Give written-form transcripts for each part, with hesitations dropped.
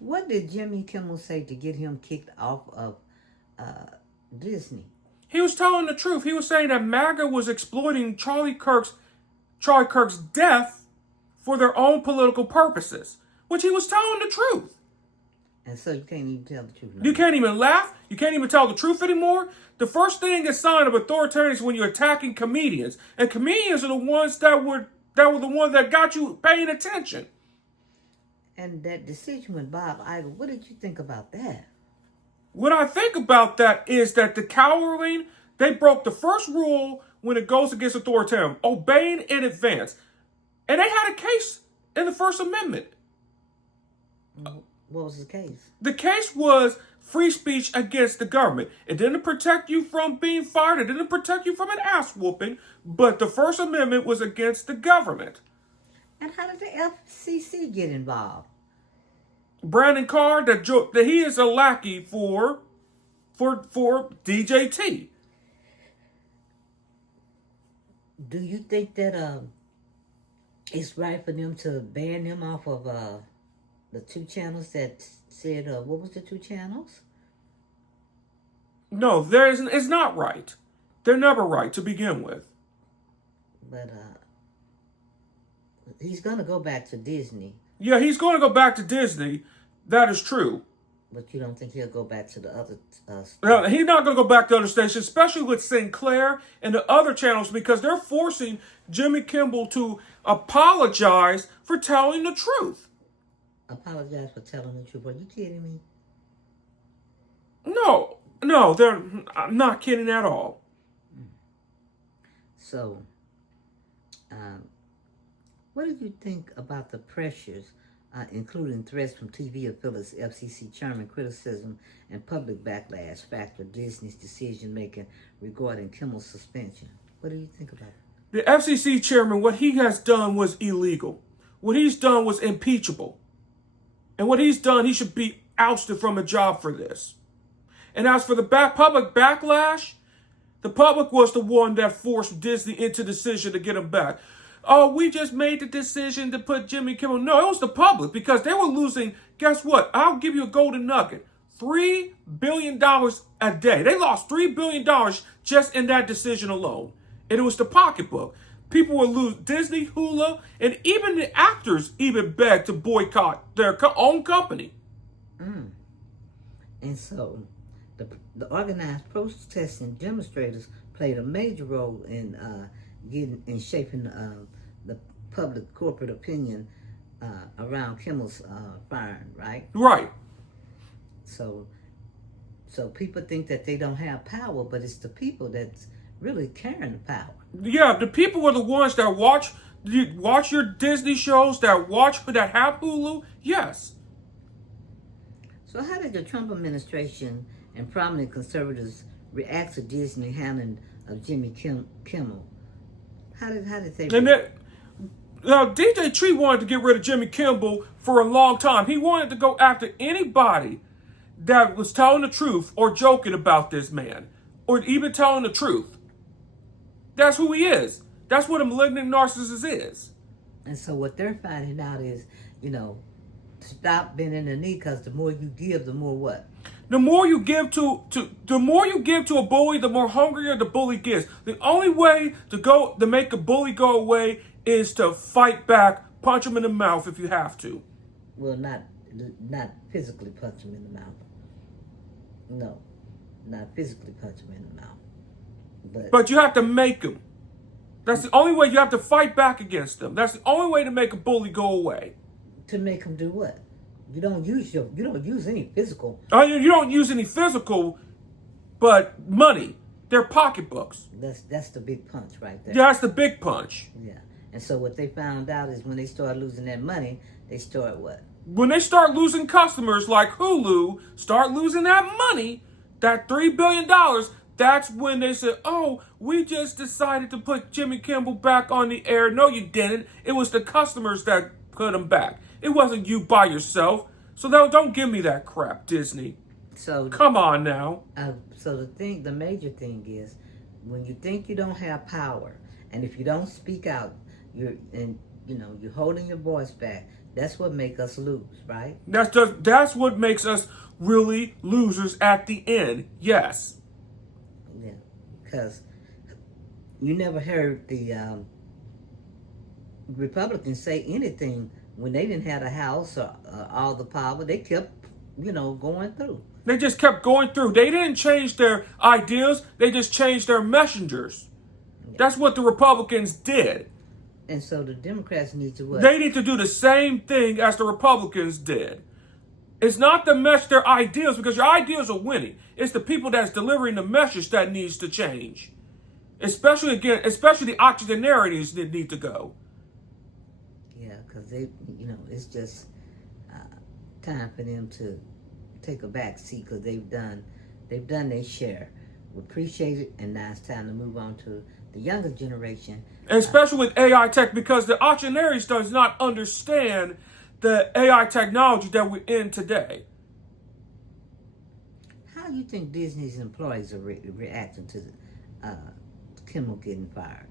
What did Jimmy Kimmel say to get him kicked off of uh, Disney? He was telling the truth. He was saying that MAGA was exploiting Charlie Kirk's death for their own political purposes, which he was telling the truth. And so you can't even tell the truth no You more. can't even laugh. You can't even tell the truth anymore. The first thing is sign of authoritarian is when you're attacking comedians, and comedians are the ones that were the ones that got you paying attention. And that decision with Bob Iger, what did you think about that? What I think about that is that the cowering, they broke the first rule when it goes against authoritarian, obeying in advance. And they had a case in the First Amendment. What was the case? The case was free speech against the government. It didn't protect you from being fired. It didn't protect you from an ass whooping. But the First Amendment was against the government. And how did the FCC get involved? Brandon Carr, that he is a lackey for DJT. Do you think that it's right for them to ban him off of the two channels that said what was the two channels? No, it's not right. They're never right to begin with. But he's gonna go back to Disney. Yeah, he's going to go back to Disney. That is true. But you don't think he'll go back to the other He's not going to go back to other stations, especially with Sinclair and the other channels, because they're forcing Jimmy Kimmel to apologize for telling the truth. Apologize for telling the truth. Are you kidding me? No, I'm not kidding at all. So, what do you think about the pressures, including threats from TV affiliates, FCC chairman, criticism, and public backlash factor Disney's decision-making regarding Kimmel's suspension? What do you think about it? The FCC chairman, what he has done was illegal. What he's done was impeachable. And what he's done, he should be ousted from a job for this. And as for the public backlash, the public was the one that forced Disney into the decision to get him back. Oh, we just made the decision to put Jimmy Kimmel. No, it was the public, because they were losing. Guess what? I'll give you a golden nugget. $3 billion a day. They lost $3 billion just in that decision alone. And it was the pocketbook. People would lose. Disney, Hulu, and even the actors even begged to boycott their own company. And so, the organized protesting demonstrators played a major role in shaping the public corporate opinion around Kimmel's firing, right? Right. So people think that they don't have power, but it's the people that's really carrying the power. Yeah, the people are the ones that watch your Disney shows, that have Hulu. Yes. So how did the Trump administration and prominent conservatives react to Disney handling of Jimmy Kimmel? How did they react? And DJ Tree wanted to get rid of Jimmy Kimmel for a long time. He wanted to go after anybody that was telling the truth or joking about this man, or even telling the truth. That's who he is. That's what a malignant narcissist is. And so what they're finding out is, stop bending the knee, because the more you give, the more what? The more you give to a bully, the more hungrier the bully gets. The only way to make a bully go away is to fight back, punch him in the mouth if you have to. Well, not physically punch him in the mouth. No, not physically punch him in the mouth. But you have to make him. That's the only way. You have to fight back against them. That's the only way to make a bully go away. To make him do what? You don't use any physical. You don't use any physical, but money. They're pocketbooks. That's the big punch right there. Yeah, that's the big punch. Yeah. And so what they found out is when they start losing that money, they start what? When they start losing customers like Hulu, start losing that money, that $3 billion, that's when they said, oh, we just decided to put Jimmy Kimmel back on the air. No, you didn't. It was the customers that put him back. It wasn't you by yourself. So don't give me that crap, Disney. So come on now. So the major thing is, when you think you don't have power, and if you don't speak out, you're holding your voice back. That's what make us lose, right? That's what makes us really losers at the end. Yes. Yeah, because you never heard the Republicans say anything when they didn't have the House or all the power. They kept, going through. They just kept going through. They didn't change their ideas. They just changed their messengers. Yeah. That's what the Republicans did. And so the Democrats need to what? They need to do the same thing as the Republicans did. It's not the their ideas, because your ideas are winning. It's the people that's delivering the message that needs to change. Especially the octogenarians that need to go. Yeah, because they, it's just time for them to take a back seat, because they've done their share. We appreciate it, and now it's time to move on to the younger generation. And especially with AI tech, because the octogenarians does not understand the AI technology that we're in today. How do you think Disney's employees are reacting to Kimmel getting fired?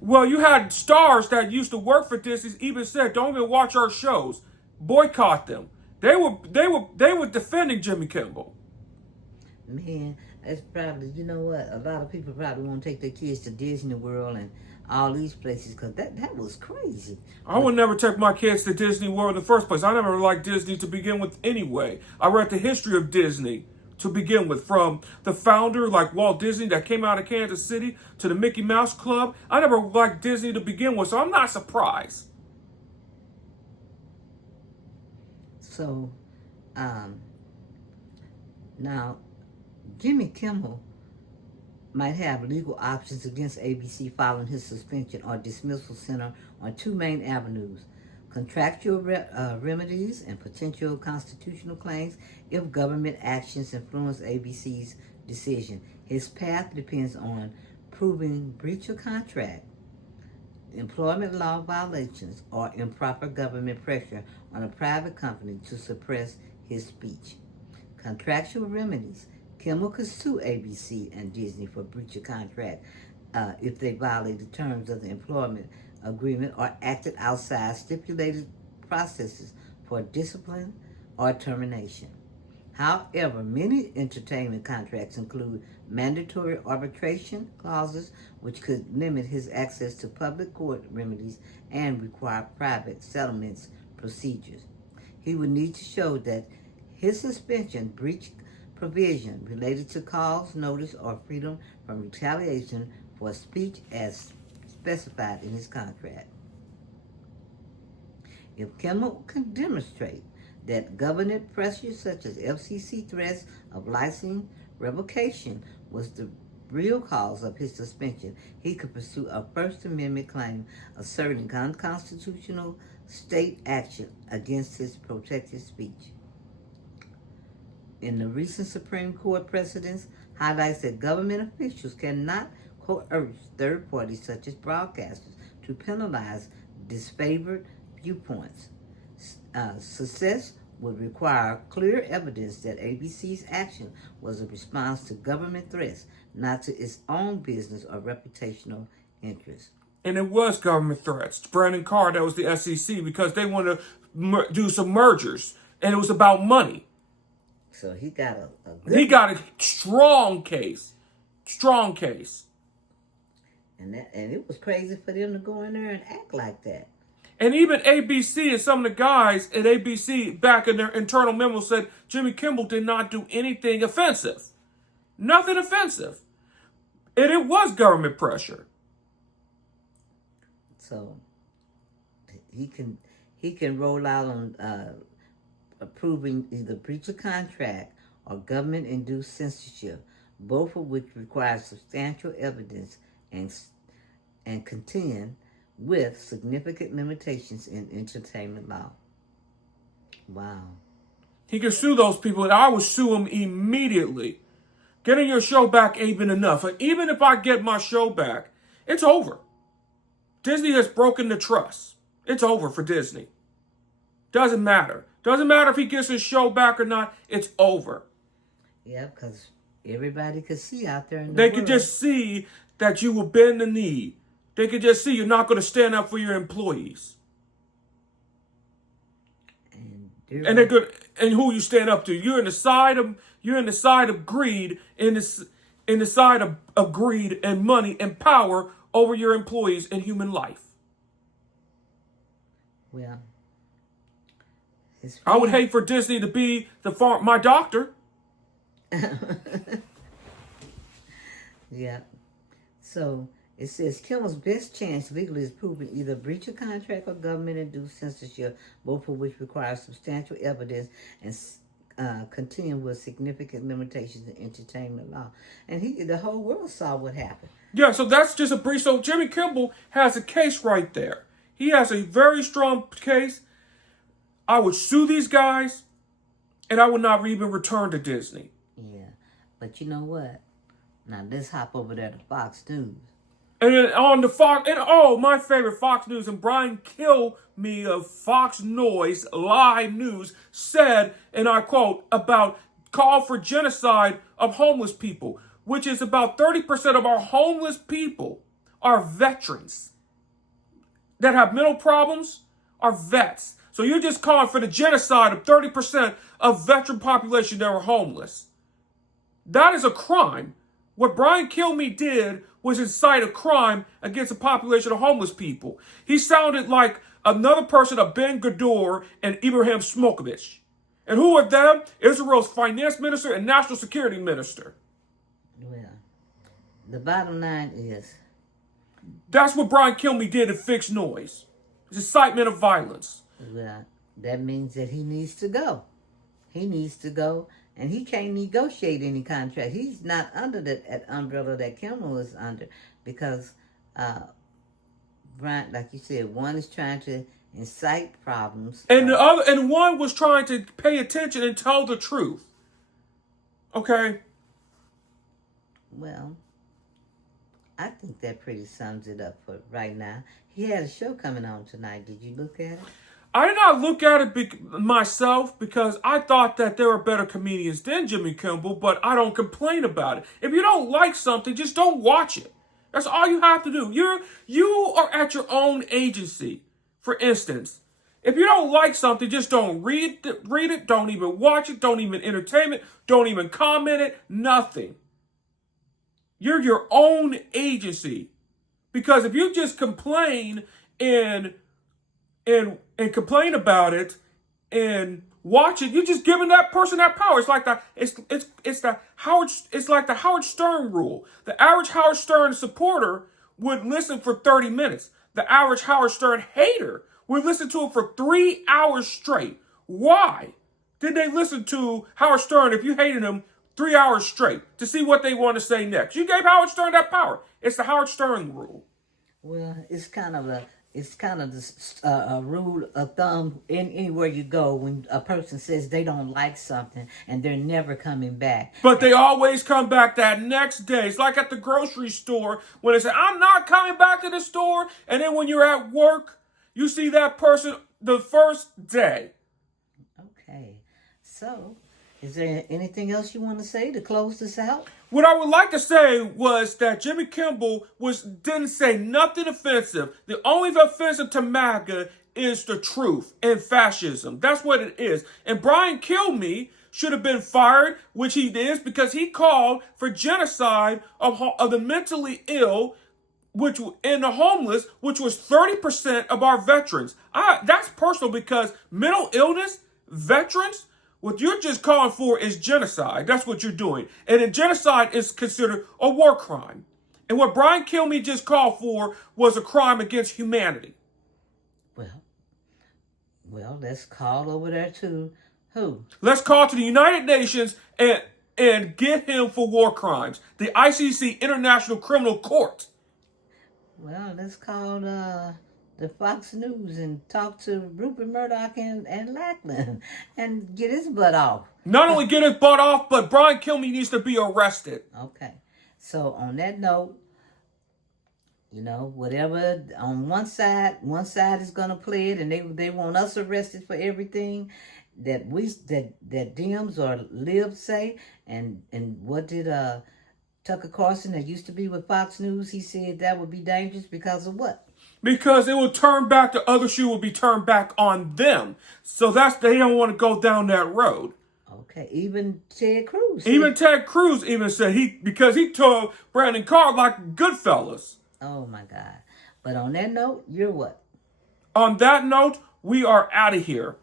Well, you had stars that used to work for Disney even said, "Don't even watch our shows, boycott them." They were defending Jimmy Kimmel. Man, it's probably, you know what, a lot of people probably won't take their kids to Disney World and all these places, because that was crazy. I would never take my kids to Disney World in the first place. I never liked Disney to begin with anyway. I read the history of Disney to begin with, from the founder, like Walt Disney, that came out of Kansas City, to the Mickey Mouse Club. I never liked Disney to begin with, so I'm not surprised. So, now, Jimmy Kimmel might have legal options against ABC following his suspension or dismissal center on two main avenues: contractual remedies and potential constitutional claims if government actions influence ABC's decision. His path depends on proving breach of contract, employment law violations, or improper government pressure on a private company to suppress his speech. Contractual remedies. Kimmel could sue ABC and Disney for breach of contract if they violate the terms of the employment agreement or acted outside stipulated processes for discipline or termination. However, many entertainment contracts include mandatory arbitration clauses, which could limit his access to public court remedies and require private settlements procedures. He would need to show that his suspension breached provision related to cause, notice, or freedom from retaliation for speech as specified in his contract. If Kimmel can demonstrate that government pressure such as FCC threats of license revocation was the real cause of his suspension, he could pursue a First Amendment claim asserting unconstitutional state action against his protected speech. In the recent Supreme Court precedents, highlights that government officials cannot coerce third parties such as broadcasters to penalize disfavored viewpoints. Success would require clear evidence that ABC's action was a response to government threats, not to its own business or reputational interests. And it was government threats. Brandon Carr, that was the SEC, because they wanted to do some mergers, and it was about money. So he got He got a strong case. Strong case. And it was crazy for them to go in there and act like that. And even ABC and some of the guys at ABC back in their internal memo said Jimmy Kimmel did not do anything offensive. Nothing offensive. And it was government pressure. So he can roll out on approving either breach of contract or government-induced censorship, both of which require substantial evidence and contend with significant limitations in entertainment law. Wow. He can sue those people, and I would sue him immediately. Getting your show back ain't been enough. Even if I get my show back, it's over. Disney has broken the trust. It's over for Disney. Doesn't matter. Doesn't matter if he gets his show back or not. It's over. Yeah, because everybody could see out there in the They world. could just see that you will bend the knee. They could just see you're not going to stand up for your employees. And they're good. And who you stand up to? You're in the side of greed, in the side of greed and money and power over your employees and human life. Well, I would hate for Disney to be my doctor. Yeah. So it says Kimmel's best chance legally is proven either breach of contract or government-induced censorship, both of which require substantial evidence and continue with significant limitations in entertainment law. And the whole world saw what happened. Yeah, so that's just a brief. So Jimmy Kimmel has a case right there. He has a very strong case. I would sue these guys, and I would not even return to Disney. Yeah, but you know what? Now let's hop over there to Fox News. And then on the Fox, and my favorite Fox News, and Brian Kilmeade of Fox Noise Live News said, and I quote, about call for genocide of homeless people, which is about 30% of our homeless people are veterans that have mental problems, are vets. So you're just calling for the genocide of 30% of veteran population that are homeless. That is a crime. What Brian Kilmeade did was incite a crime against a population of homeless people. He sounded like another person of Ben Gador and Ibrahim Smokovich. And who are them? Israel's finance minister and national security minister. Well, the bottom line is... That's what Brian Kilmeade did in Fixed Noise. It's incitement of violence. Well, that means that he needs to go. He needs to go, and he can't negotiate any contract. He's not under that umbrella that Kimmel is under, because Brian, like you said, one is trying to incite problems, and the other, and one was trying to pay attention and tell the truth. Okay. Well, I think that pretty sums it up for right now. He had a show coming on tonight. Did you look at it? I did not look at it myself because I thought that there were better comedians than Jimmy Kimmel, but I don't complain about it. If you don't like something, just don't watch it. That's all you have to do. You are at your own agency. For instance, if you don't like something, just don't read it, don't even watch it, don't even entertain it, don't even comment it, nothing. You're your own agency. Because if you just complain and complain about it and watch it, you're just giving that person that power. It's like the Howard Stern rule. The average Howard Stern supporter would listen for 30 minutes. The average Howard Stern hater would listen to it for 3 hours straight. Why did they listen to Howard Stern if you hated him 3 hours straight to see what they want to say next? You gave Howard Stern that power. It's the Howard Stern rule. Well, it's kind of a rule of thumb anywhere you go when a person says they don't like something and they're never coming back. But they always come back that next day. It's like at the grocery store when they say, I'm not coming back to the store. And then when you're at work, you see that person the first day. Okay. So, is there anything else you want to say to close this out? What I would like to say was that Jimmy Kimmel didn't say nothing offensive. The only offensive to MAGA is the truth and fascism. That's what it is. And Brian Kilmeade should have been fired, which he is, because he called for genocide of the mentally ill, and the homeless, which was 30% of our veterans. That's personal because mental illness, veterans, what you're just calling for is genocide. That's what you're doing. And then genocide is considered a war crime. And what Brian Kilmeade just called for was a crime against humanity. Well, let's call over there to who? Let's call to the United Nations and get him for war crimes. The ICC, International Criminal Court. Well, let's call the Fox News and talk to Rupert Murdoch and Lackland and get his butt off. Not only get his butt off, but Brian Kilmeade needs to be arrested. Okay. So on that note, whatever on one side is gonna play it, and they want us arrested for everything that Dems or libs say, and what did Tucker Carlson, that used to be with Fox News, he said that would be dangerous because of what? because it will turn back, the other shoe will be turned back on them. So they don't want to go down that road. Okay, even Ted Cruz. Even Ted Cruz even said because he told Brandon Carr like Goodfellas. Oh my God. But on that note, you're what? On that note, we are out of here.